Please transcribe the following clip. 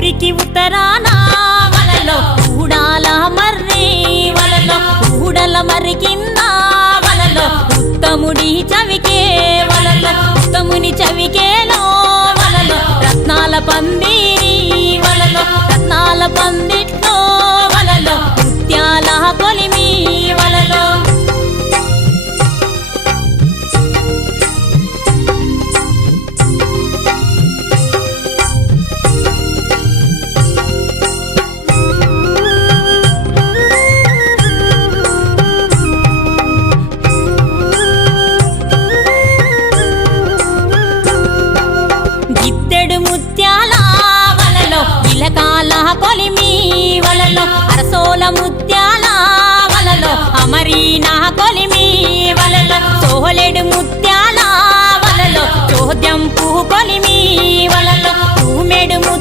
ఊరికి ఉత్తరాన వలలో ఊడాల మర్రి వలలో ఊడల మర్రి కింద వలలో ఉత్తముడి చవికే వలలో ఉత్తముని చవికేలో వలలో రత్నాల పందిరి వలలో రత్నాల పందిట్లో వలలో ముత్యాల కొలిమి వలలో గిద్దెడు ముత్యాల వలలో ఇలకాల కొలిమి వలలో అరసోల ముత్యాల వలలో అమరీనా కొలిమి వలలో సోలెడు ముత్యాల వలలో చోద్యం పువ్వు కొలిమి వలలో తూమెడు